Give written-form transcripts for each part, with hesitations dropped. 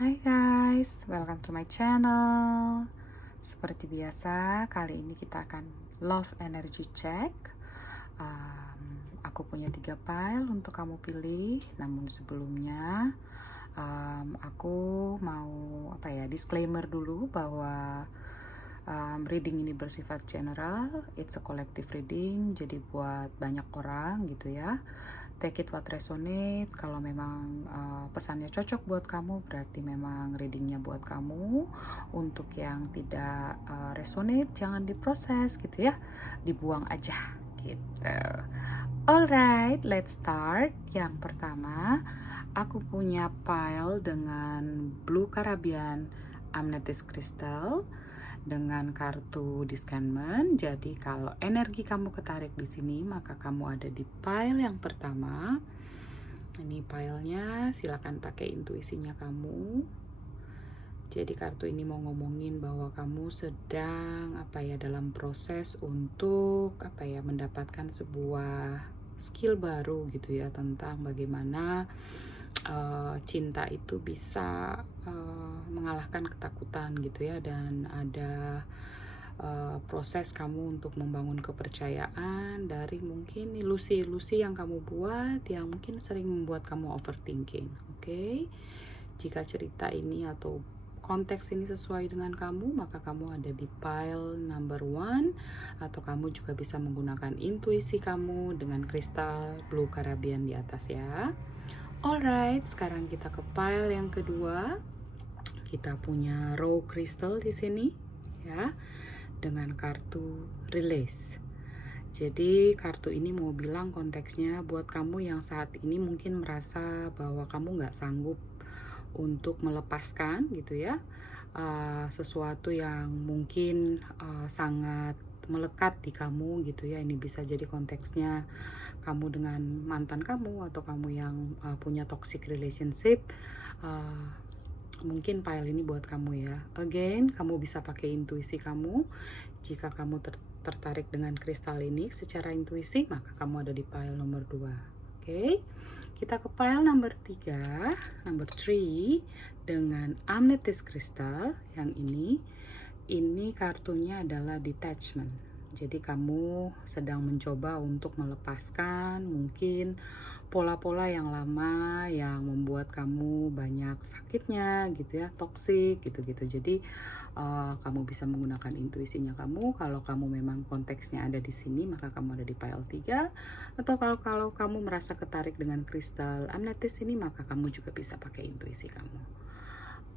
Hai guys, welcome to my channel. Seperti biasa, kali ini kita akan love energy check. Aku punya 3 file untuk kamu pilih. Namun sebelumnya, aku mau disclaimer dulu bahwa reading ini bersifat general, it's a collective reading, jadi buat banyak orang gitu ya. Take it what resonate. Kalau memang pesannya cocok buat kamu, berarti memang readingnya buat kamu. Untuk yang tidak resonate, jangan diproses gitu ya, dibuang aja gitu. Alright, let's start. Yang pertama, aku punya file dengan Blue Caribbean Amethyst Crystal dengan kartu discernment. Jadi kalau energi kamu ketarik di sini, maka kamu ada di pile yang pertama. Ini filenya, silakan pakai intuisinya kamu. Jadi kartu ini mau ngomongin bahwa kamu sedang dalam proses untuk mendapatkan sebuah skill baru gitu ya, tentang bagaimana cinta itu bisa mengalahkan ketakutan gitu ya, dan ada proses kamu untuk membangun kepercayaan dari mungkin ilusi-ilusi yang kamu buat yang mungkin sering membuat kamu overthinking. Oke? Jika cerita ini atau konteks ini sesuai dengan kamu, maka kamu ada di pile number 1, atau kamu juga bisa menggunakan intuisi kamu dengan kristal Blue Caribbean di atas ya. Alright, sekarang kita ke pile yang kedua. Kita punya Raw Crystal di sini ya, dengan kartu Release. Jadi kartu ini mau bilang konteksnya buat kamu yang saat ini mungkin merasa bahwa kamu nggak sanggup untuk melepaskan gitu ya, sesuatu yang mungkin sangat melekat di kamu gitu ya. Ini bisa jadi konteksnya kamu dengan mantan kamu, atau kamu yang punya toxic relationship. Mungkin file ini buat kamu ya. Again, kamu bisa pakai intuisi kamu. Jika kamu tertarik dengan kristal ini secara intuisi, maka kamu ada di pile nomor 2. Oke, kita ke pile nomor 3, number 3, dengan amethyst crystal yang ini kartunya adalah detachment. Jadi kamu sedang mencoba untuk melepaskan mungkin pola-pola yang lama yang membuat kamu banyak sakitnya gitu ya, toksik gitu-gitu. Jadi kamu bisa menggunakan intuisinya kamu. Kalau kamu memang konteksnya ada di sini, maka kamu ada di pile 3. Atau kalau kamu merasa ketarik dengan kristal amethyst ini, maka kamu juga bisa pakai intuisi kamu.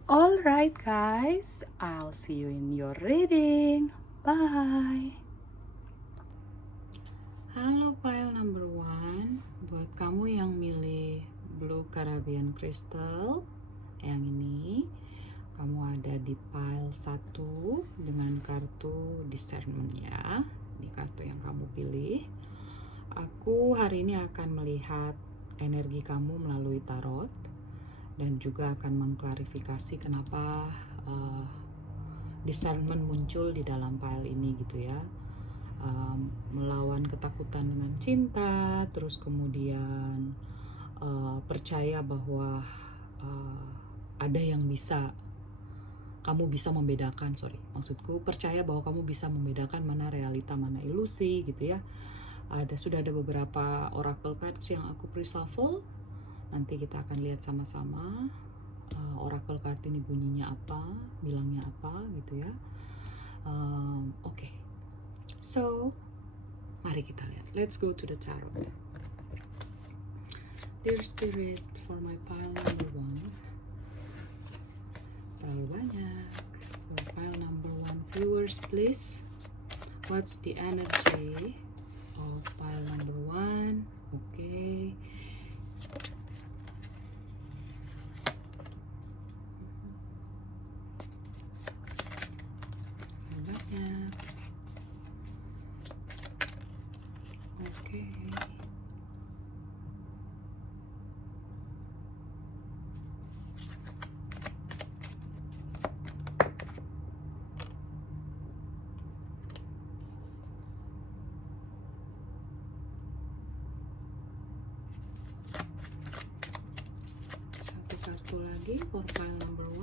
Alright guys, I'll see you in your reading. Bye. Halo pile number 1, buat kamu yang milih Blue Caribbean Crystal yang ini, kamu ada di pile 1 dengan kartu discernment ya. Ini kartu yang kamu pilih. Aku hari ini akan melihat energi kamu melalui tarot, dan juga akan mengklarifikasi kenapa discernment muncul di dalam pile ini gitu ya. Melawan ketakutan dengan cinta, terus kemudian percaya bahwa ada yang kamu bisa membedakan, maksudku percaya bahwa kamu bisa membedakan mana realita, mana ilusi gitu ya. Sudah ada beberapa oracle cards yang aku pre-shuffle. Nanti kita akan lihat sama-sama oracle card ini bunyinya apa, bilangnya apa gitu ya. Oke. So, mari kita lihat. Let's go to the tarot. Dear Spirit, for my pile number 1. Terlalu banyak. For pile number 1, viewers please. What's the energy of pile number 1? Okay. Banyak. Okay. Satu kartu lagi for pile number 1.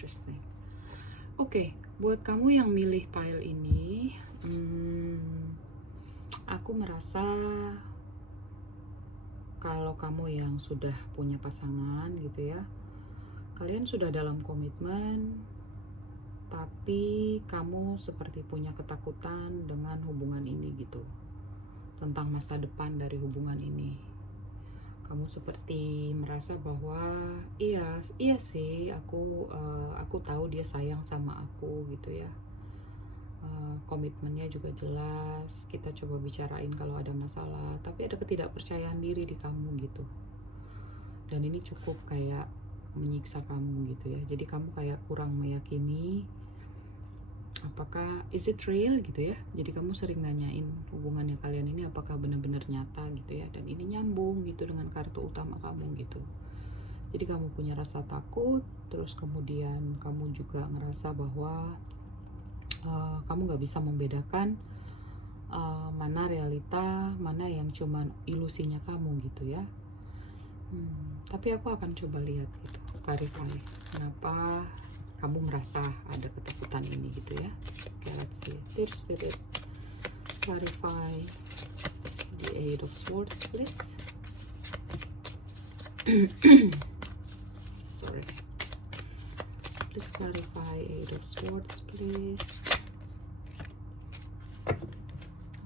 interesting. Oke, buat kamu yang milih pile ini, aku merasa kalau kamu yang sudah punya pasangan gitu ya, kalian sudah dalam komitmen, tapi kamu seperti punya ketakutan dengan hubungan ini gitu, tentang masa depan dari hubungan ini. Kamu seperti merasa bahwa iya sih, aku tahu dia sayang sama aku gitu ya. Komitmennya juga jelas, kita coba bicarain kalau ada masalah, tapi ada ketidakpercayaan diri di kamu gitu. Dan ini cukup kayak menyiksa kamu gitu ya. Jadi kamu kayak kurang meyakini apakah is it real gitu ya. Jadi kamu sering nanyain hubungannya kalian ini apakah benar-benar nyata gitu ya, dan ini nyambung gitu dengan kartu utama kamu gitu. Jadi kamu punya rasa takut, terus kemudian kamu juga ngerasa bahwa kamu gak bisa membedakan mana realita, mana yang cuman ilusinya kamu gitu ya. Tapi aku akan coba lihat gitu, clarify kenapa kamu merasa ada ketakutan ini gitu ya. Okay, let's see. Dear Spirit, clarify the Eight of Swords, please. Sorry. Please clarify Eight of Swords, please.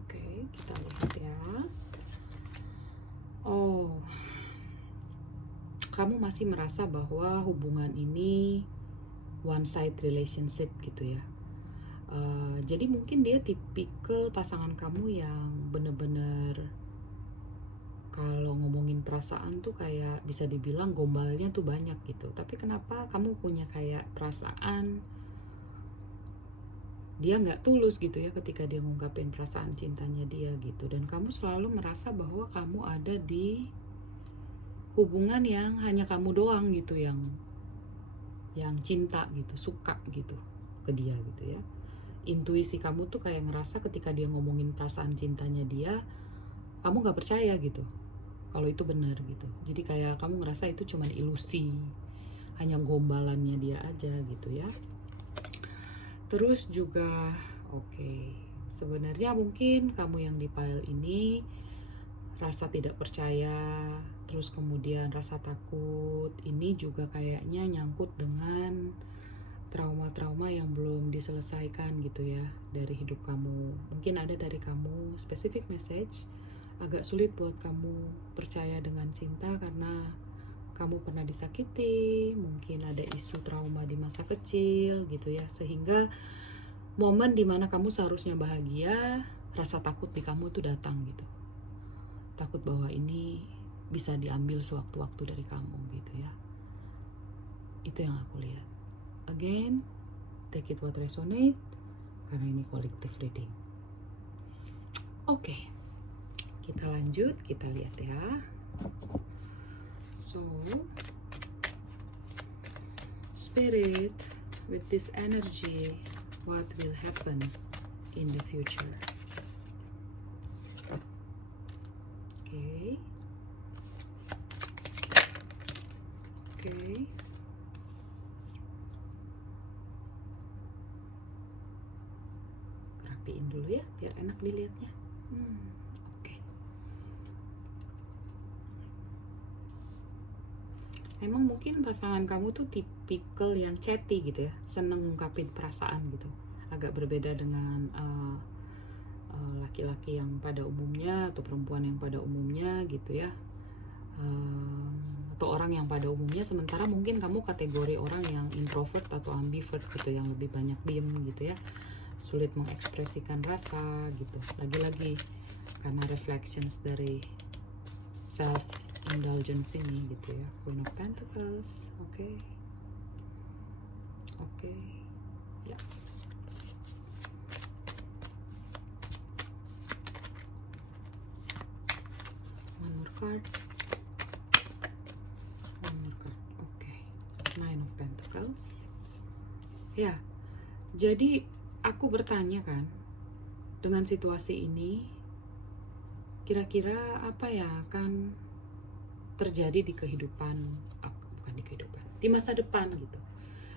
Oke, kita lihat ya. Oh, kamu masih merasa bahwa hubungan ini one side relationship gitu ya. Jadi mungkin dia tipikal pasangan kamu yang bener-bener kalau ngomongin perasaan tuh kayak bisa dibilang gombalnya tuh banyak gitu. Tapi kenapa kamu punya kayak perasaan dia nggak tulus gitu ya ketika dia ngungkapin perasaan cintanya dia gitu. Dan kamu selalu merasa bahwa kamu ada di hubungan yang hanya kamu doang gitu yang cinta gitu, suka gitu ke dia gitu ya. Intuisi kamu tuh kayak ngerasa ketika dia ngomongin perasaan cintanya dia, kamu gak percaya gitu kalau itu benar gitu. Jadi kayak kamu ngerasa itu cuman ilusi, hanya gombalannya dia aja gitu ya. Terus juga sebenarnya mungkin kamu yang di pile ini rasa tidak percaya, terus kemudian rasa takut, ini juga kayaknya nyangkut dengan trauma-trauma yang belum diselesaikan gitu ya dari hidup kamu. Mungkin ada dari kamu specific message, agak sulit buat kamu percaya dengan cinta karena kamu pernah disakiti, mungkin ada isu trauma di masa kecil gitu ya, sehingga momen dimana kamu seharusnya bahagia, rasa takut di kamu tuh datang gitu. Takut bahwa ini bisa diambil sewaktu-waktu dari kamu gitu ya. Itu yang aku lihat. Again, take it what resonate, karena ini collective reading. Oke, kita lanjut, kita lihat ya. So, Spirit, with this energy, what will happen in the future? Okay. Rapiin dulu ya, biar enak dilihatnya. Oke. Memang mungkin pasangan kamu tuh tipikal yang chatty gitu ya, seneng ngungkapin perasaan gitu. Agak berbeda dengan laki-laki yang pada umumnya atau perempuan yang pada umumnya gitu ya. Atau orang yang pada umumnya, sementara mungkin kamu kategori orang yang introvert atau ambivert gitu, yang lebih banyak diem gitu ya, sulit mengekspresikan rasa gitu. Lagi-lagi karena reflections dari self indulgence ini gitu ya. Queen of Pentacles. Oke, ya. One more card. Nine of Pentacles. Ya, jadi aku bertanya kan, dengan situasi ini, kira-kira apa yang akan terjadi di kehidupan, bukan di kehidupan, di masa depan gitu.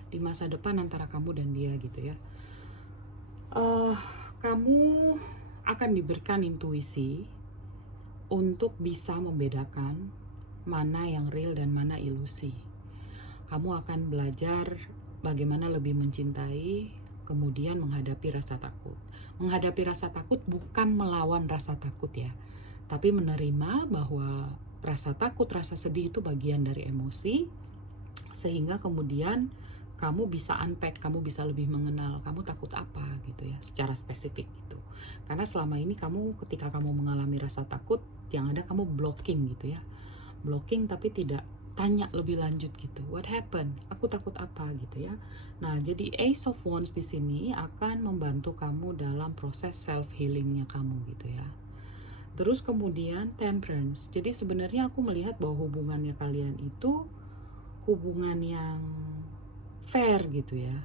di masa depan antara kamu dan dia gitu ya. Kamu akan diberikan intuisi untuk bisa membedakan mana yang real dan mana ilusi. Kamu akan belajar bagaimana lebih mencintai, kemudian menghadapi rasa takut. Menghadapi rasa takut bukan melawan rasa takut ya, tapi menerima bahwa rasa takut, rasa sedih itu bagian dari emosi, sehingga kemudian kamu bisa unpack, kamu bisa lebih mengenal kamu takut apa gitu ya, secara spesifik gitu. Karena selama ini kamu ketika kamu mengalami rasa takut, yang ada kamu blocking gitu ya. Blocking tapi tidak tanya lebih lanjut gitu. What happened? Aku takut apa gitu ya. Nah, jadi Ace of Wands di sini akan membantu kamu dalam proses self healingnya kamu gitu ya. Terus kemudian Temperance. Jadi sebenarnya aku melihat bahwa hubungannya kalian itu hubungan yang fair gitu ya.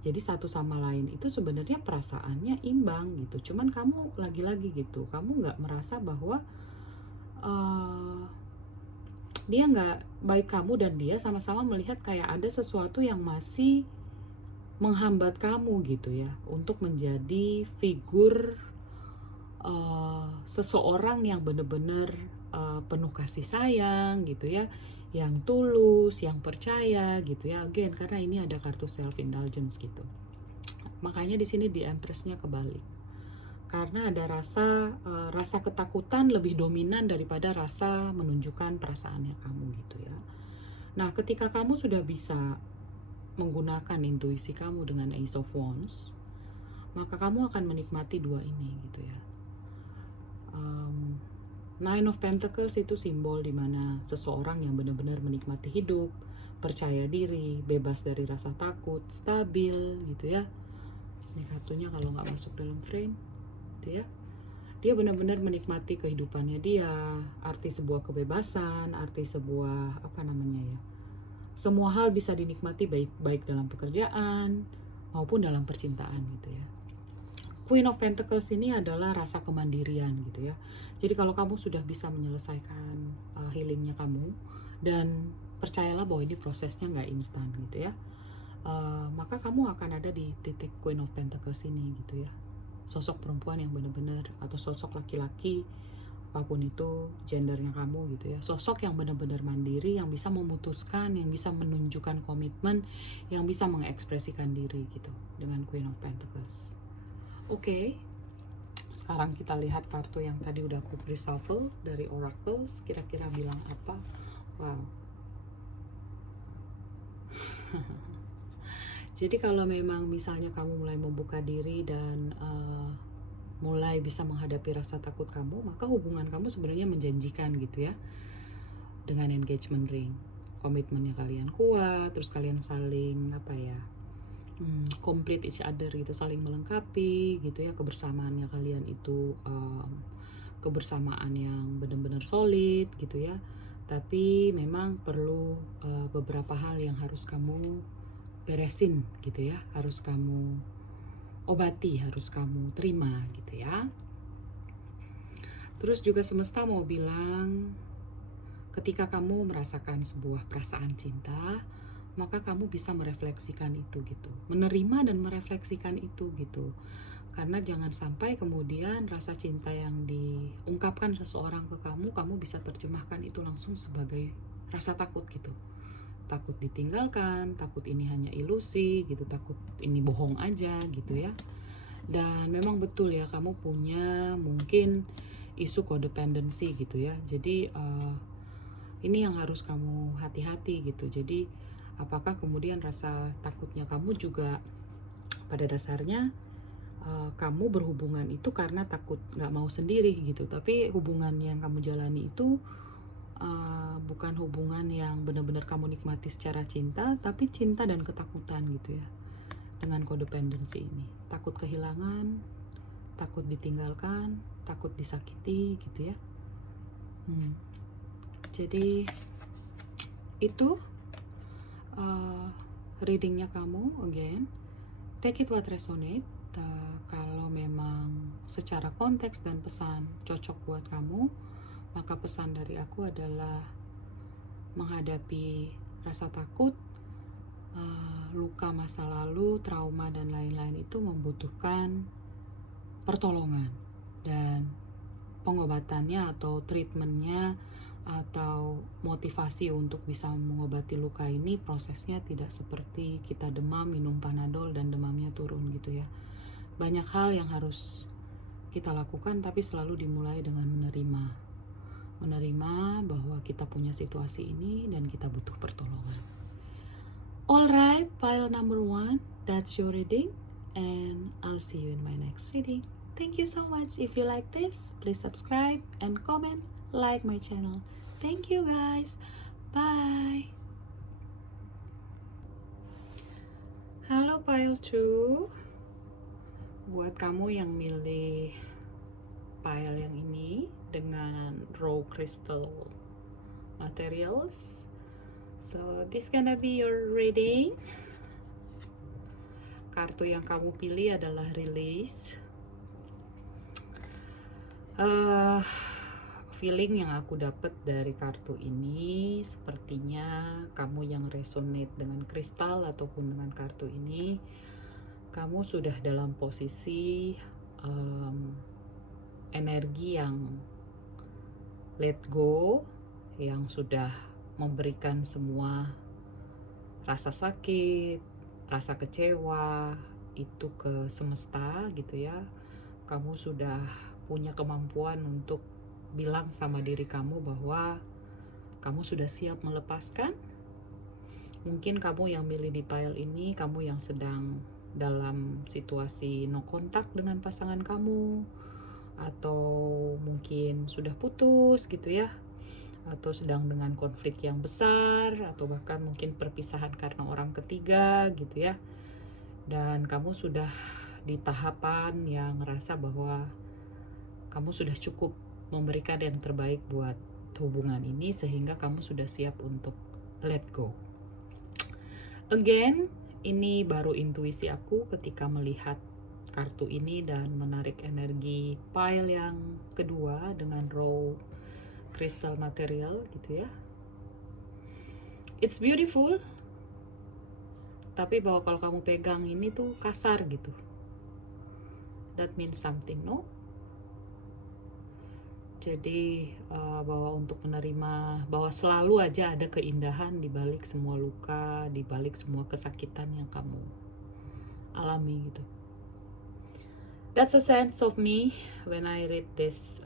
Jadi satu sama lain itu sebenarnya perasaannya imbang gitu. Cuman kamu lagi-lagi gitu, kamu nggak merasa bahwa dia nggak, baik kamu dan dia sama-sama melihat kayak ada sesuatu yang masih menghambat kamu gitu ya, untuk menjadi figur seseorang yang benar-benar penuh kasih sayang gitu ya, yang tulus, yang percaya gitu ya. Again, karena ini ada kartu self indulgence gitu. Makanya di sini di Empress-nya kebalik. Karena ada rasa ketakutan lebih dominan daripada rasa menunjukkan perasaannya kamu gitu ya. Nah, ketika kamu sudah bisa menggunakan intuisi kamu dengan Ace of Wands, maka kamu akan menikmati dua ini gitu ya. Nine of Pentacles itu simbol dimana seseorang yang benar-benar menikmati hidup, percaya diri, bebas dari rasa takut, stabil gitu ya. Ini kartunya kalau nggak masuk dalam frame gitu ya. Dia benar-benar menikmati kehidupannya dia, arti sebuah kebebasan, arti sebuah apa namanya ya, semua hal bisa dinikmati baik dalam pekerjaan maupun dalam percintaan gitu ya. Queen of Pentacles ini adalah rasa kemandirian gitu ya. Jadi kalau kamu sudah bisa menyelesaikan healingnya kamu, dan percayalah bahwa ini prosesnya nggak instan gitu ya, maka kamu akan ada di titik Queen of Pentacles ini gitu ya. Sosok perempuan yang benar-benar, atau sosok laki-laki, apapun itu gendernya kamu gitu ya, sosok yang benar-benar mandiri, yang bisa memutuskan, yang bisa menunjukkan komitmen, yang bisa mengekspresikan diri gitu dengan Queen of Pentacles. Oke, sekarang kita lihat kartu yang tadi udah aku reshuffle dari Oracles, kira-kira bilang apa. Wow. Jadi kalau memang misalnya kamu mulai membuka diri dan mulai bisa menghadapi rasa takut kamu, maka hubungan kamu sebenarnya menjanjikan gitu ya, dengan engagement ring. Komitmennya kalian kuat, terus kalian saling apa ya, complete each other gitu, saling melengkapi gitu ya. Kebersamaannya kalian itu kebersamaan yang benar-benar solid gitu ya. Tapi memang perlu beberapa hal yang harus kamu beresin gitu ya, harus kamu obati, harus kamu terima gitu ya. Terus juga semesta mau bilang, ketika kamu merasakan sebuah perasaan cinta, maka kamu bisa merefleksikan itu gitu, menerima dan merefleksikan itu gitu. Karena jangan sampai kemudian rasa cinta yang diungkapkan seseorang ke kamu, kamu bisa terjemahkan itu langsung sebagai rasa takut gitu. Takut ditinggalkan, takut ini hanya ilusi gitu, takut ini bohong aja gitu ya. Dan memang betul ya, kamu punya mungkin isu codependency gitu ya. Jadi ini yang harus kamu hati-hati gitu. Jadi apakah kemudian rasa takutnya kamu juga pada dasarnya kamu berhubungan itu karena takut nggak mau sendiri gitu, tapi hubungan yang kamu jalani itu bukan hubungan yang benar-benar kamu nikmati secara cinta, tapi cinta dan ketakutan gitu ya, dengan codependency ini. Takut kehilangan, takut ditinggalkan, takut disakiti gitu ya. Jadi itu readingnya kamu. Again, take it what resonate. Kalau memang secara konteks dan pesan cocok buat kamu, maka pesan dari aku adalah menghadapi rasa takut, luka masa lalu, trauma dan lain-lain itu membutuhkan pertolongan, dan pengobatannya atau treatmentnya atau motivasi untuk bisa mengobati luka ini, prosesnya tidak seperti kita demam minum Panadol dan demamnya turun gitu ya. Banyak hal yang harus kita lakukan, tapi selalu dimulai dengan menerima bahwa kita punya situasi ini dan kita butuh pertolongan. Alright, pile number 1, that's your reading, and I'll see you in my next reading. Thank you so much. If you like this, please subscribe and comment, like my channel. Thank you guys. Bye. Halo pile 2. Buat kamu yang milih pile yang ini dengan raw crystal materials, so this gonna be your reading. Kartu yang kamu pilih adalah release. Feeling yang aku dapat dari kartu ini, sepertinya kamu yang resonate dengan kristal ataupun dengan kartu ini, kamu sudah dalam posisi energi yang let go, yang sudah memberikan semua rasa sakit, rasa kecewa itu ke semesta gitu ya. Kamu sudah punya kemampuan untuk bilang sama diri kamu bahwa kamu sudah siap melepaskan. Mungkin kamu yang milih di pile ini, kamu yang sedang dalam situasi no kontak dengan pasangan kamu, atau mungkin sudah putus gitu ya, atau sedang dengan konflik yang besar, atau bahkan mungkin perpisahan karena orang ketiga gitu ya. Dan kamu sudah di tahapan yang ngerasa bahwa kamu sudah cukup memberikan yang terbaik buat hubungan ini, sehingga kamu sudah siap untuk let go. Again, ini baru intuisi aku ketika melihat kartu ini dan menarik energi pile yang kedua dengan raw crystal material gitu ya. It's beautiful, tapi bahwa kalau kamu pegang ini tuh kasar gitu. That means something, no? Jadi bahwa untuk menerima bahwa selalu aja ada keindahan di balik semua luka, di balik semua kesakitan yang kamu alami gitu. That's a sense of me when I read this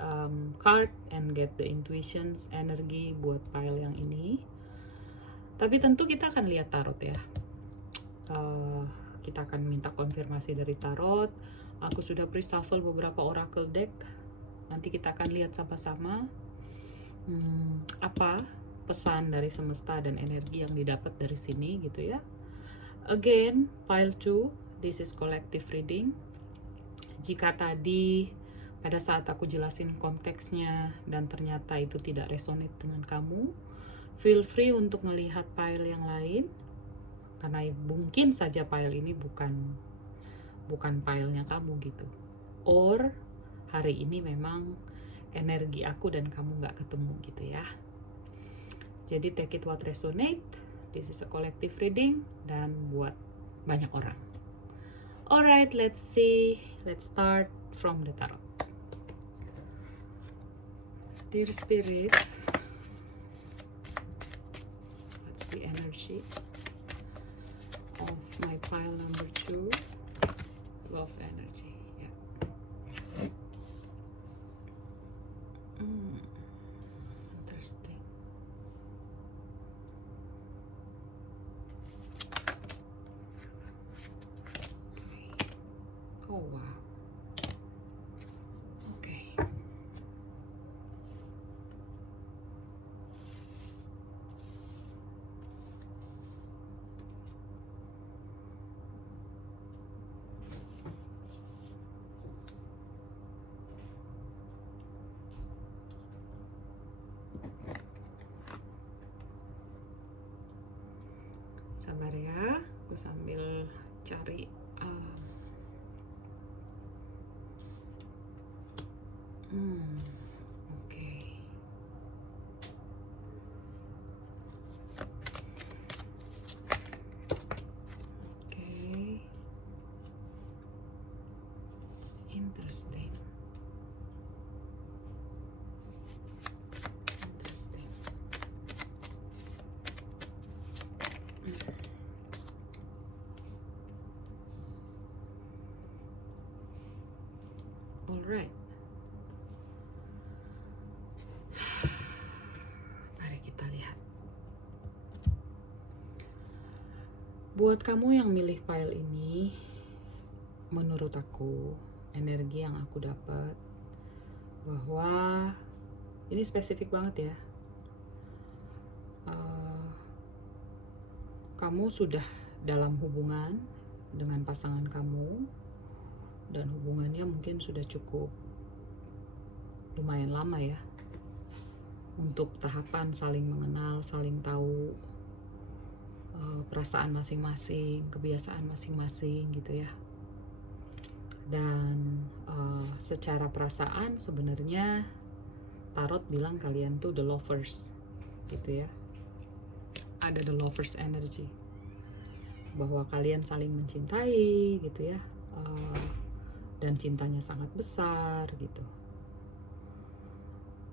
card and get the intuitions, energi buat pile yang ini. Tapi tentu kita akan lihat tarot ya. Kita akan minta konfirmasi dari tarot. Aku sudah pre-shuffle beberapa oracle deck. Nanti kita akan lihat sama-sama apa pesan dari semesta dan energi yang didapat dari sini gitu ya. Again, pile 2, this is collective reading. Jika tadi pada saat aku jelasin konteksnya dan ternyata itu tidak resonate dengan kamu, feel free untuk melihat pile yang lain, karena mungkin saja pile ini bukan pile-nya kamu gitu. Or hari ini memang energi aku dan kamu nggak ketemu gitu ya. Jadi take it what resonate. This is a collective reading dan buat banyak orang. Alright, let's see. Let's start from the tarot. Dear Spirit, what's the energy of my pile number 2? Love energy. Yeah. Interesting. Oh wow. Okay. Sabar ya, aku sambil cari oke. Mari kita lihat. Buat kamu yang milih file ini, menurut aku, energi yang aku dapat bahwa ini spesifik banget ya. Kamu sudah dalam hubungan dengan pasangan kamu, dan hubungannya mungkin sudah cukup lumayan lama ya, untuk tahapan saling mengenal, saling tahu perasaan masing-masing, kebiasaan masing-masing gitu ya. Dan secara perasaan sebenarnya tarot bilang kalian tuh the lovers gitu ya. Ada the lovers energy, bahwa kalian saling mencintai gitu ya, dan cintanya sangat besar gitu.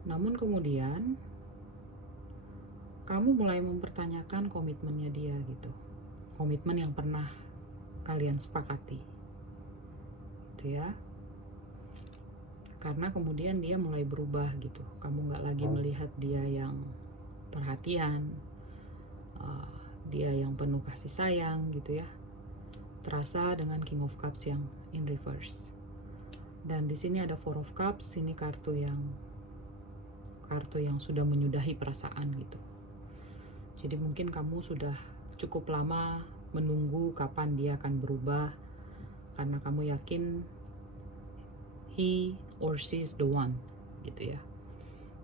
Namun kemudian kamu mulai mempertanyakan komitmennya dia gitu, komitmen yang pernah kalian sepakati gitu ya. Karena kemudian dia mulai berubah gitu, kamu nggak lagi melihat dia yang perhatian, dia yang penuh kasih sayang gitu ya. Terasa dengan King of Cups yang in reverse. Dan di sini ada Four of Cups, ini kartu yang sudah menyudahi perasaan gitu. Jadi mungkin kamu sudah cukup lama menunggu kapan dia akan berubah, karena kamu yakin he or she is the one gitu ya.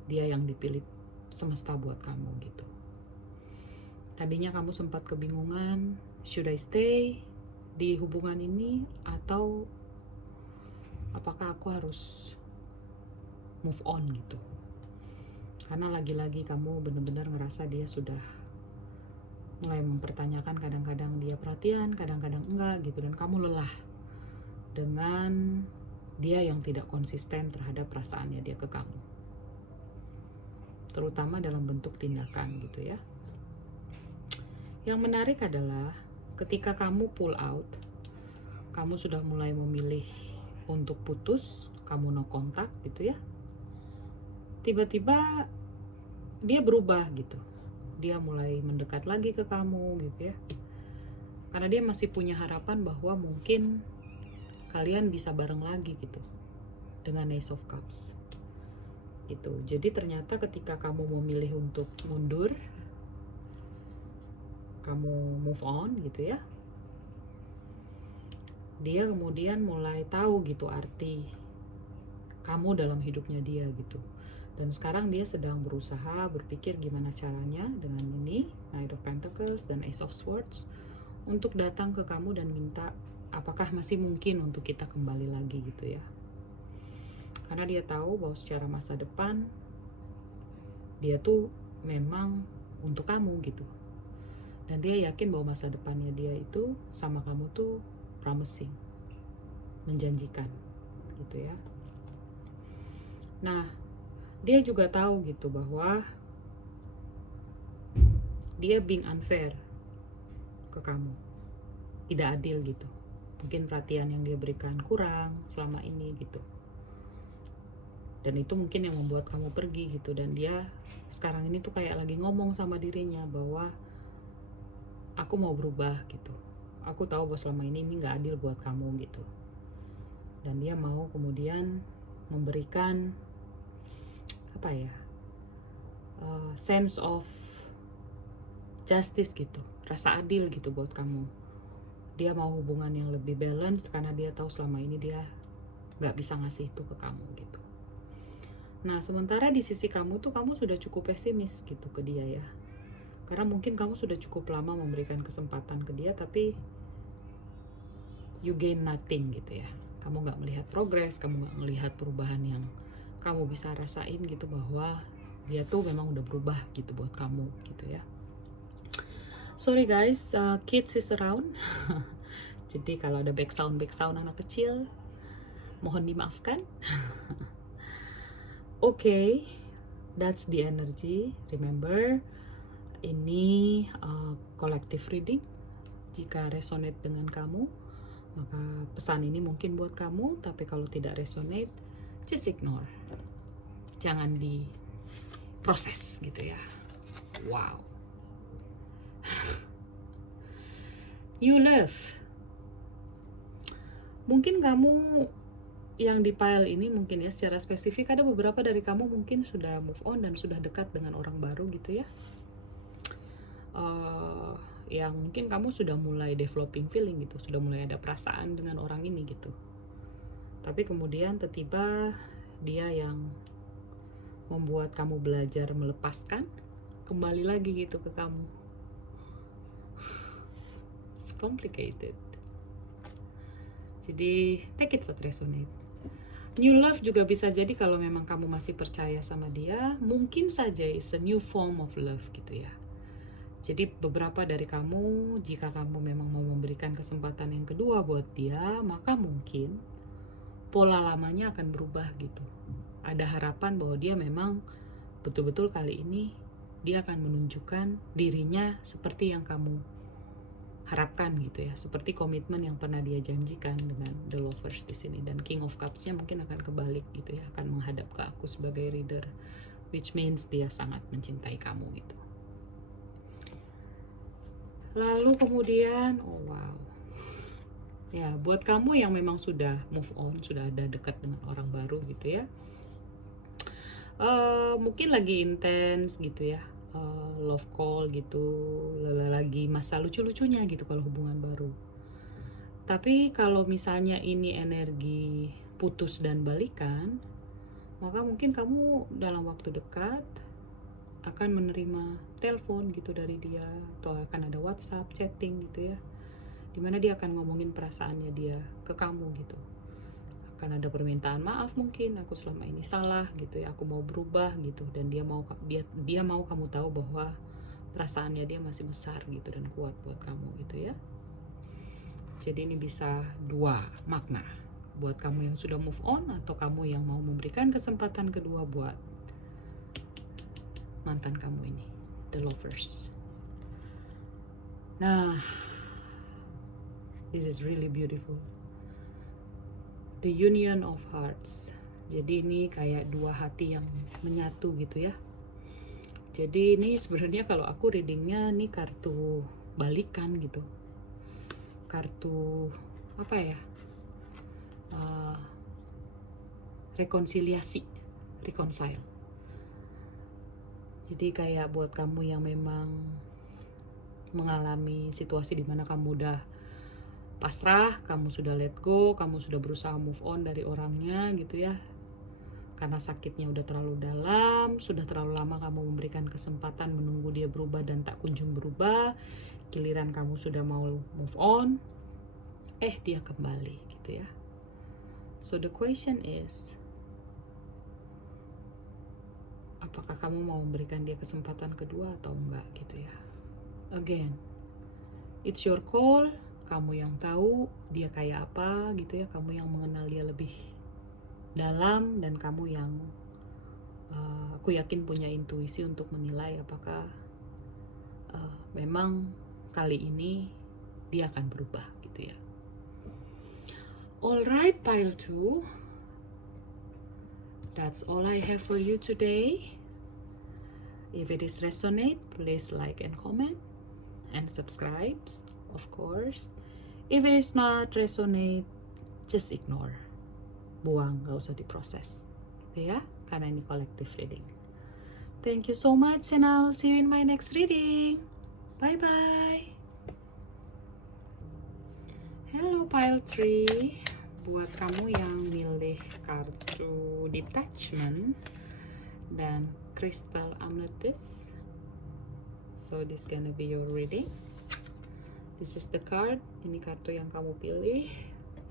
Dia yang dipilih semesta buat kamu gitu. Tadinya kamu sempat kebingungan, should I stay di hubungan ini atau apakah aku harus move on gitu. Karena lagi-lagi kamu benar-benar ngerasa dia sudah mulai mempertanyakan, kadang-kadang dia perhatian, kadang-kadang enggak gitu, dan kamu lelah dengan dia yang tidak konsisten terhadap perasaannya dia ke kamu, terutama dalam bentuk tindakan gitu ya. Yang menarik adalah ketika kamu pull out, kamu sudah mulai memilih untuk putus, kamu no kontak gitu ya. Tiba-tiba dia berubah gitu. Dia mulai mendekat lagi ke kamu gitu ya. Karena dia masih punya harapan bahwa mungkin kalian bisa bareng lagi gitu dengan Ace of Cups. Gitu. Jadi ternyata ketika kamu memilih untuk mundur, kamu move on gitu ya, dia kemudian mulai tahu gitu arti kamu dalam hidupnya dia gitu. Dan sekarang dia sedang berusaha berpikir gimana caranya dengan ini Knight of Pentacles dan Ace of Swords untuk datang ke kamu dan minta apakah masih mungkin untuk kita kembali lagi gitu ya. Karena dia tahu bahwa secara masa depan dia tuh memang untuk kamu gitu. Dan dia yakin bahwa masa depannya dia itu sama kamu tuh promising, menjanjikan gitu ya. Nah, dia juga tahu gitu bahwa dia being unfair ke kamu, tidak adil gitu. Mungkin perhatian yang dia berikan kurang selama ini gitu. Dan itu mungkin yang membuat kamu pergi gitu. Dan dia sekarang ini tuh kayak lagi ngomong sama dirinya bahwa aku mau berubah gitu. Aku tahu bahwa selama ini gak adil buat kamu gitu. Dan dia mau kemudian memberikan apa ya, sense of justice gitu, rasa adil gitu buat kamu. Dia mau hubungan yang lebih balance karena dia tahu selama ini dia gak bisa ngasih itu ke kamu gitu. Nah sementara di sisi kamu tuh kamu sudah cukup pesimis gitu ke dia ya. Karena mungkin kamu sudah cukup lama memberikan kesempatan ke dia, tapi you gain nothing gitu ya. Kamu gak melihat progres, kamu gak melihat perubahan yang kamu bisa rasain gitu, bahwa dia tuh memang udah berubah gitu buat kamu gitu ya. Sorry guys, kids is around. Jadi kalau ada back sound anak kecil, mohon dimaafkan. Okay, that's the energy. Remember, ini collective reading. Jika resonate dengan kamu, maka pesan ini mungkin buat kamu. Tapi kalau tidak resonate, just ignore. Jangan proses gitu ya. Wow. New love. Mungkin kamu yang di pile ini mungkin ya secara spesifik ada beberapa dari kamu mungkin sudah move on dan sudah dekat dengan orang baru gitu ya. Yang mungkin kamu sudah mulai developing feeling gitu, sudah mulai ada perasaan dengan orang ini gitu. Tapi kemudian tiba-tiba dia yang membuat kamu belajar melepaskan, kembali lagi gitu ke kamu. It's complicated. Jadi take it what resonate. New love juga bisa jadi kalau memang kamu masih percaya sama dia, mungkin saja is a new form of love gitu ya. Jadi beberapa dari kamu, jika kamu memang mau memberikan kesempatan yang kedua buat dia, maka mungkin pola lamanya akan berubah gitu. Ada harapan bahwa dia memang betul-betul kali ini dia akan menunjukkan dirinya seperti yang kamu harapkan gitu ya, seperti komitmen yang pernah dia janjikan dengan The Lovers di sini. Dan King of Cups-nya mungkin akan kebalik gitu ya, akan menghadap ke aku sebagai reader, which means dia sangat mencintai kamu gitu. Lalu kemudian, oh wow, ya buat kamu yang memang sudah move on, sudah ada dekat dengan orang baru gitu ya, mungkin lagi intens gitu ya, love call gitu, lagi masa lucu-lucunya gitu kalau hubungan baru. Tapi kalau misalnya ini energi putus dan balikan, maka mungkin kamu dalam waktu dekat akan menerima telepon gitu dari dia, atau akan ada WhatsApp, chatting gitu ya, dimana dia akan ngomongin perasaannya dia ke kamu gitu. Akan ada permintaan maaf, mungkin aku selama ini salah gitu ya, aku mau berubah gitu, dan dia mau kamu tahu bahwa perasaannya dia masih besar gitu dan kuat buat kamu gitu ya. Jadi ini bisa dua makna buat kamu yang sudah move on atau kamu yang mau memberikan kesempatan kedua buat mantan kamu ini, The Lovers. Nah, this is really beautiful. The Union of Hearts. Jadi ini kayak dua hati yang menyatu gitu ya. Jadi ini sebenarnya kalau aku readingnya nih kartu balikan gitu. Kartu apa ya? Rekonsiliasi, reconcile. Jadi kayak buat kamu yang memang mengalami situasi di mana kamu udah pasrah, kamu sudah let go, kamu sudah berusaha move on dari orangnya gitu ya. Karena sakitnya udah terlalu dalam, sudah terlalu lama kamu memberikan kesempatan menunggu dia berubah dan tak kunjung berubah. Giliran kamu sudah mau move on, dia kembali gitu ya. So the question is, apakah kamu mau memberikan dia kesempatan kedua atau enggak gitu ya. Again, it's your call. Kamu yang tahu dia kayak apa gitu ya, kamu yang mengenal dia lebih dalam, dan kamu yang aku yakin punya intuisi untuk menilai apakah memang kali ini dia akan berubah gitu ya. Alright, pile 2, that's all I have for you today. If it is resonate, please like and comment and subscribe, of course. If it is not resonate, just ignore. Buang, gak usah diproses. Gitu ya, karena ini collective reading. Thank you so much, and I'll see you in my next reading. Bye-bye. Hello, pile 3. Buat kamu yang milih kartu detachment dan crystal amethyst, so this gonna be your reading. This is the card. Ini kartu yang kamu pilih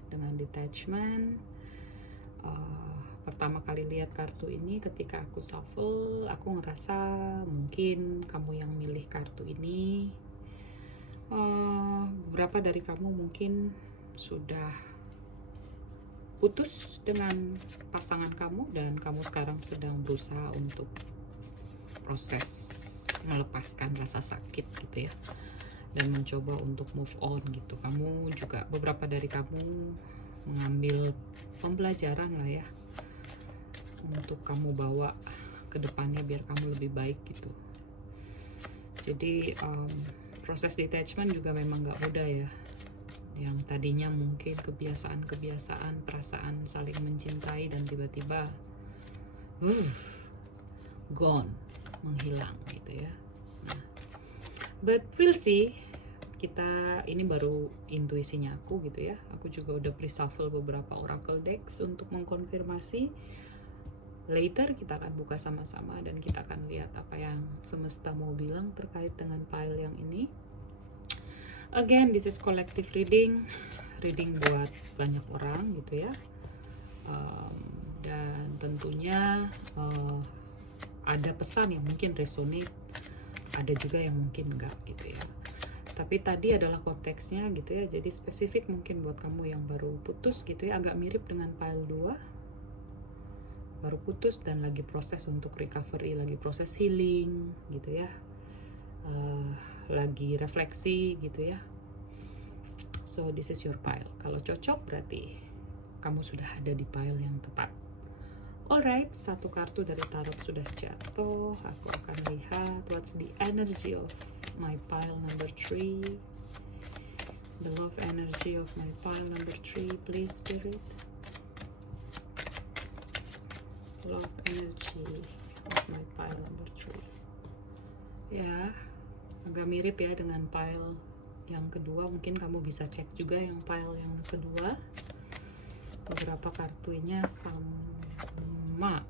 dengan detachment. Pertama kali lihat kartu ini ketika aku shuffle, aku ngerasa mungkin kamu yang milih kartu ini. Beberapa dari kamu mungkin sudah putus dengan pasangan kamu, dan kamu sekarang sedang berusaha untuk proses melepaskan rasa sakit gitu ya, dan mencoba untuk move on gitu. Kamu juga, beberapa dari kamu mengambil pembelajaran lah ya, untuk kamu bawa ke ke depannya biar kamu lebih baik gitu. Jadi proses detachment juga memang nggak mudah ya. Yang tadinya mungkin kebiasaan-kebiasaan, perasaan saling mencintai dan tiba-tiba gone, menghilang gitu ya. Nah, but we'll see. Kita ini baru intuisinya aku gitu ya. Aku juga udah pre-shuffle beberapa oracle decks untuk mengkonfirmasi. Later kita akan buka sama-sama dan kita akan lihat apa yang semesta mau bilang terkait dengan pile yang ini. Again, this is collective reading buat banyak orang gitu ya. Dan tentunya ada pesan yang mungkin resonate, ada juga yang mungkin enggak gitu ya. Tapi tadi adalah konteksnya gitu ya, jadi spesifik mungkin buat kamu yang baru putus gitu ya, agak mirip dengan pile 2. Baru putus dan lagi proses untuk recovery, lagi proses healing gitu ya, lagi refleksi gitu ya. So this is your pile. Kalau cocok berarti kamu sudah ada di pile yang tepat. Alright, satu kartu dari tarot sudah jatuh. Aku akan lihat what's the energy of my pile number 3. The love energy of my pile number 3, please Spirit. Love energy of my pile number 3. Ya, agak mirip ya dengan pile yang kedua. Mungkin kamu bisa cek juga yang pile yang kedua. Beberapa kartunya sama,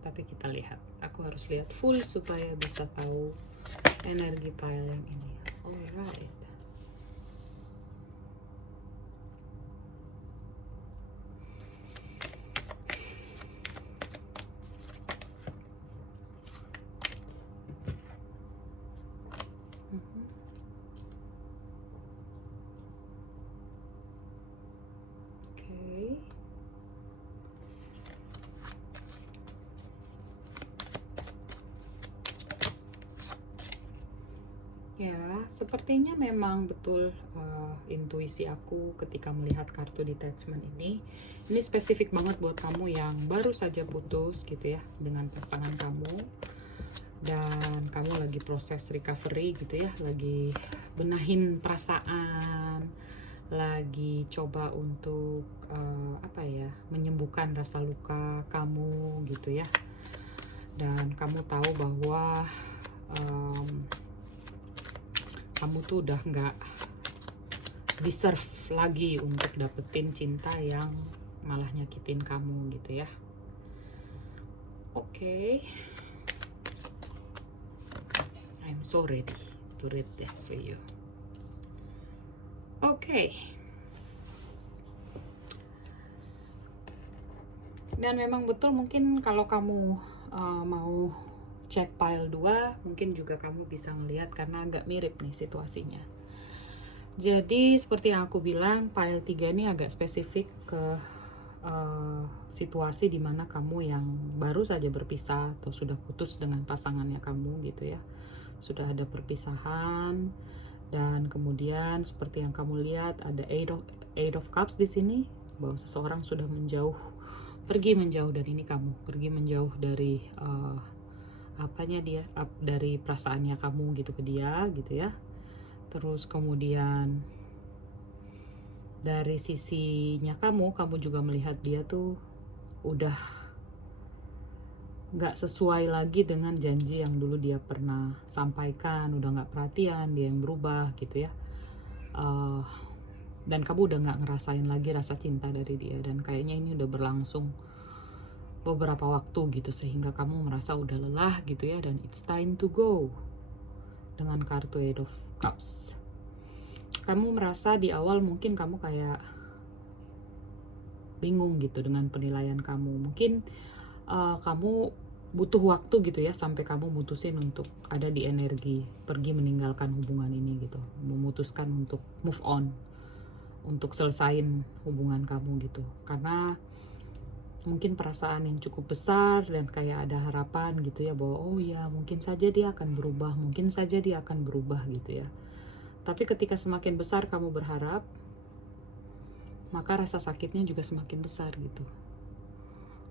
tapi kita lihat. Aku harus lihat full supaya bisa tahu energi pile yang ini. Alright. Ya, sepertinya memang betul intuisi aku ketika melihat kartu detachment ini. Ini spesifik banget buat kamu yang baru saja putus gitu ya dengan pasangan kamu. Dan kamu lagi proses recovery gitu ya, lagi benahin perasaan, lagi coba untuk menyembuhkan rasa luka kamu gitu ya. Dan kamu tahu bahwa kamu tuh udah nggak deserve lagi untuk dapetin cinta yang malah nyakitin kamu gitu ya. Oke. I'm so ready to read this for you. Oke. Dan memang betul mungkin kalau kamu mau cek pile 2, mungkin juga kamu bisa ngelihat karena agak mirip nih situasinya. Jadi seperti yang aku bilang, pile 3 ini agak spesifik ke situasi dimana kamu yang baru saja berpisah atau sudah putus dengan pasangannya kamu gitu ya. Sudah ada perpisahan dan kemudian seperti yang kamu lihat ada Eight of Cups di sini, bahwa seseorang sudah menjauh, pergi menjauh, dan ini kamu pergi menjauh dari dari perasaannya kamu gitu ke dia gitu ya. Terus kemudian dari sisinya kamu juga melihat dia tuh udah nggak sesuai lagi dengan janji yang dulu dia pernah sampaikan, udah nggak perhatian, dia yang berubah gitu ya. Dan kamu udah nggak ngerasain lagi rasa cinta dari dia, dan kayaknya ini udah berlangsung beberapa waktu gitu sehingga kamu merasa udah lelah gitu ya, dan it's time to go dengan kartu Eight of Cups. Kamu merasa di awal mungkin kamu kayak bingung gitu dengan penilaian kamu, mungkin kamu butuh waktu gitu ya sampai kamu mutusin untuk ada di energi pergi meninggalkan hubungan ini gitu, memutuskan untuk move on, untuk selesain hubungan kamu gitu, karena mungkin perasaan yang cukup besar dan kayak ada harapan gitu ya bahwa oh ya mungkin saja dia akan berubah, mungkin saja dia akan berubah gitu ya. Tapi ketika semakin besar kamu berharap, maka rasa sakitnya juga semakin besar gitu.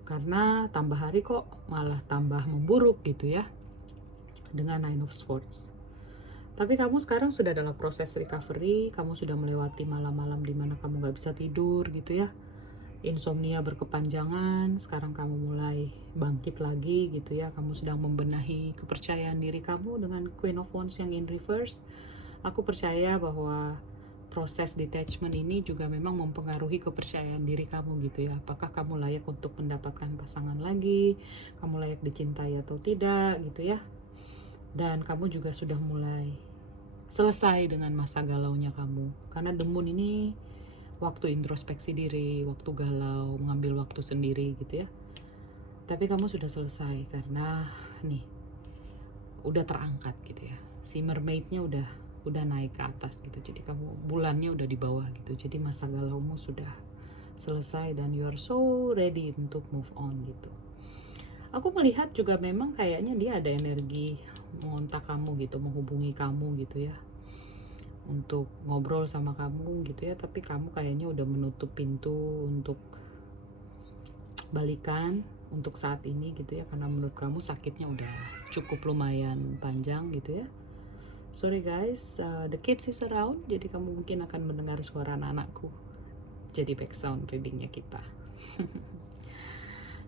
karena tambah hari kok malah tambah memburuk gitu ya, dengan Nine of Swords. Tapi kamu sekarang sudah dalam proses recovery, kamu sudah melewati malam-malam dimana kamu gak bisa tidur gitu ya, insomnia berkepanjangan. Sekarang kamu mulai bangkit lagi gitu ya, kamu sedang membenahi kepercayaan diri kamu dengan Queen of Wands yang in reverse. Aku percaya bahwa proses detachment ini juga memang mempengaruhi kepercayaan diri kamu gitu ya. Apakah kamu layak untuk mendapatkan pasangan lagi, kamu layak dicintai atau tidak gitu ya. Dan kamu juga sudah mulai selesai dengan masa galaunya kamu. Karena The Moon ini waktu introspeksi diri, waktu galau, mengambil waktu sendiri gitu ya. Tapi kamu sudah selesai karena nih udah terangkat gitu ya. Si mermaidnya udah naik ke atas gitu. Jadi kamu bulannya udah di bawah gitu. Jadi masa galaumu sudah selesai dan you are so ready untuk move on gitu. Aku melihat juga memang kayaknya dia ada energi mengontak kamu gitu, menghubungi kamu gitu ya, untuk ngobrol sama kamu gitu ya. Tapi kamu kayaknya udah menutup pintu untuk balikan untuk saat ini gitu ya, karena menurut kamu sakitnya udah cukup lumayan panjang gitu ya. Sorry guys, the kids is around, jadi kamu mungkin akan mendengar suara anak-anakku. Jadi background readingnya kita.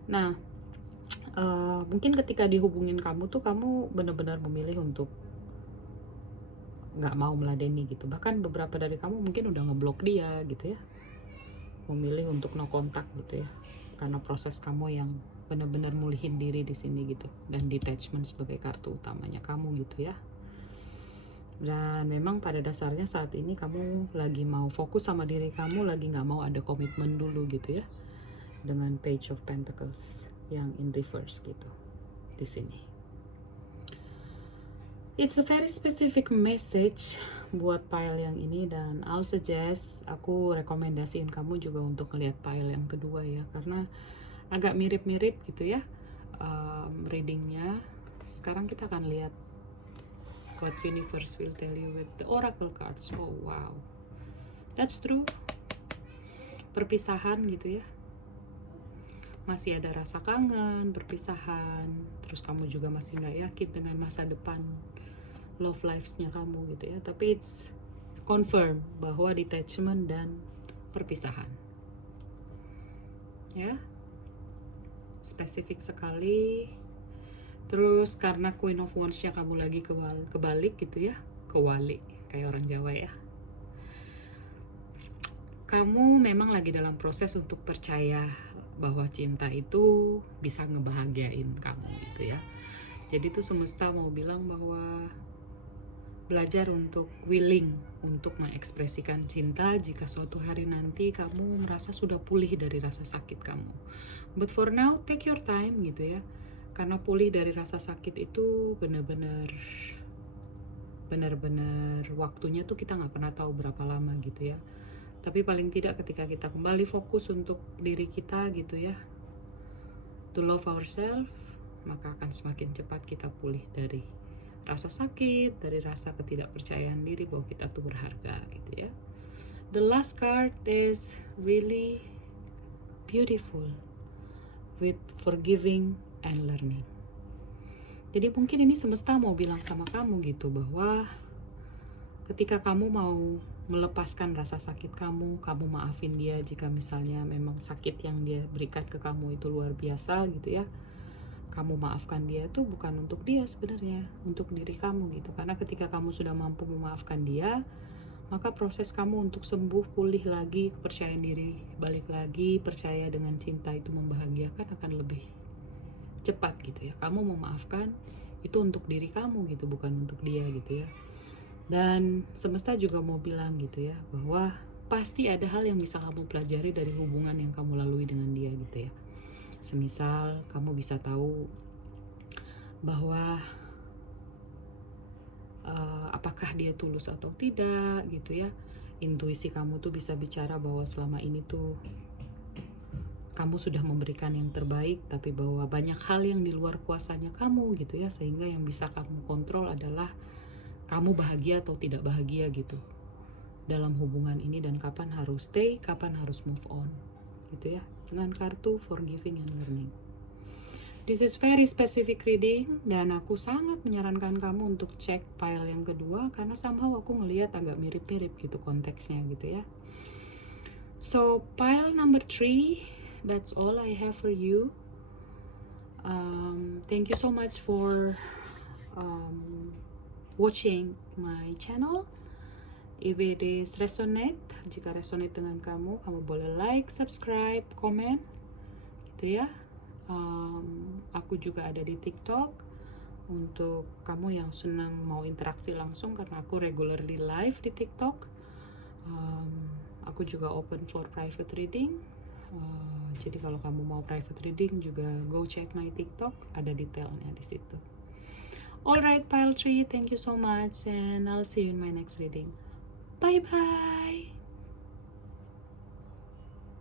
Nah, mungkin ketika dihubungin kamu tuh kamu benar-benar memilih untuk nggak mau meladeni gitu. Bahkan beberapa dari kamu mungkin udah ngeblok dia gitu ya, memilih untuk no kontak gitu ya, karena proses kamu yang benar-benar mulihin diri di sini gitu, dan detachment sebagai kartu utamanya kamu gitu ya. Dan memang pada dasarnya saat ini kamu lagi mau fokus sama diri kamu, lagi nggak mau ada komitmen dulu gitu ya, dengan Page of Pentacles yang in reverse gitu di sini. It's a very specific message buat pile yang ini, dan I'll suggest, aku rekomendasiin kamu juga untuk ngeliat pile yang kedua ya, karena agak mirip-mirip gitu ya readingnya. Sekarang kita akan lihat what universe will tell you with the oracle cards. Oh wow, that's true. Perpisahan gitu ya, masih ada rasa kangen, perpisahan, terus kamu juga masih nggak yakin dengan masa depan love lives-nya kamu gitu ya. Tapi it's confirm bahwa detachment dan perpisahan ya, spesifik sekali. Terus karena Queen of Wands-nya kamu lagi kebalik gitu ya, kewalik kayak orang Jawa ya. Kamu memang lagi dalam proses untuk percaya bahwa cinta itu bisa ngebahagiain kamu gitu ya. Jadi tuh semesta mau bilang bahwa belajar untuk willing untuk mengekspresikan cinta jika suatu hari nanti kamu merasa sudah pulih dari rasa sakit kamu. But for now, take your time gitu ya. Karena pulih dari rasa sakit itu benar-benar waktunya tuh kita nggak pernah tahu berapa lama gitu ya. Tapi paling tidak ketika kita kembali fokus untuk diri kita gitu ya, to love ourselves, maka akan semakin cepat kita pulih dari rasa sakit, dari rasa ketidakpercayaan diri bahwa kita tuh berharga gitu ya. The last card is really beautiful with forgiving and learning. Jadi mungkin ini semesta mau bilang sama kamu gitu, bahwa ketika kamu mau melepaskan rasa sakit kamu maafin dia jika misalnya memang sakit yang dia berikan ke kamu itu luar biasa gitu ya. Kamu maafkan dia itu bukan untuk dia sebenarnya, untuk diri kamu gitu. Karena ketika kamu sudah mampu memaafkan dia, maka proses kamu untuk sembuh, pulih lagi, kepercayaan diri balik lagi, percaya dengan cinta itu membahagiakan akan lebih cepat gitu ya. Kamu memaafkan itu untuk diri kamu gitu, bukan untuk dia gitu ya. Dan semesta juga mau bilang gitu ya, bahwa pasti ada hal yang bisa kamu pelajari dari hubungan yang kamu lalui dengan dia gitu ya. Semisal kamu bisa tahu bahwa apakah dia tulus atau tidak gitu ya. Intuisi kamu tuh bisa bicara bahwa selama ini tuh kamu sudah memberikan yang terbaik, tapi bahwa banyak hal yang di luar kuasanya kamu gitu ya, sehingga yang bisa kamu kontrol adalah kamu bahagia atau tidak bahagia gitu dalam hubungan ini, dan kapan harus stay, kapan harus move on gitu ya. dengan kartu Forgiving and Learning. This is very specific reading, dan aku sangat menyarankan kamu untuk cek pile yang kedua karena somehow aku ngelihat agak mirip-mirip gitu konteksnya gitu ya. So pile number 3, that's all I have for you. Thank you so much for watching my channel. If it is resonate, jika resonate dengan kamu, kamu boleh like, subscribe, comment gitu ya. Aku juga ada di TikTok untuk kamu yang senang mau interaksi langsung karena aku regularly live di TikTok. Aku juga open for private reading. Jadi kalau kamu mau private reading juga go check my TikTok, ada detailnya di situ. Alright, pile 3, thank you so much and I'll see you in my next reading. Bye bye.